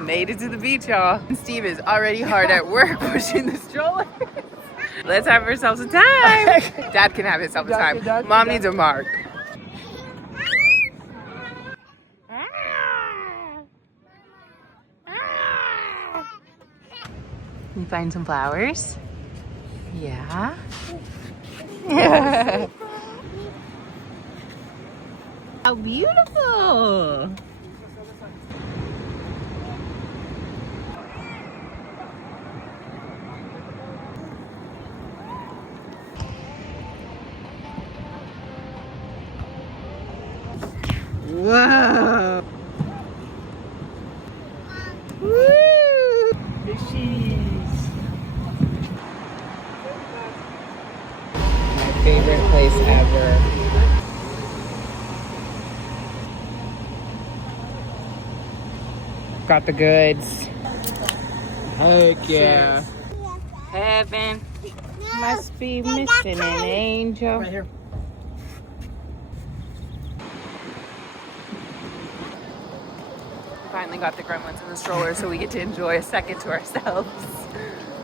Made it to the beach, y'all. Steve is already hard at work pushing the stroller. Let's have ourselves a time. Dad can have himself a time. Mom needs a mark. You find some flowers? Yeah. How beautiful. Whoa. Woo. Fishies. My favorite place ever. Got the goods. Heck yeah. Heaven must be missing an angel. Right here. We finally got the gremlins in the stroller so we get to enjoy a second to ourselves.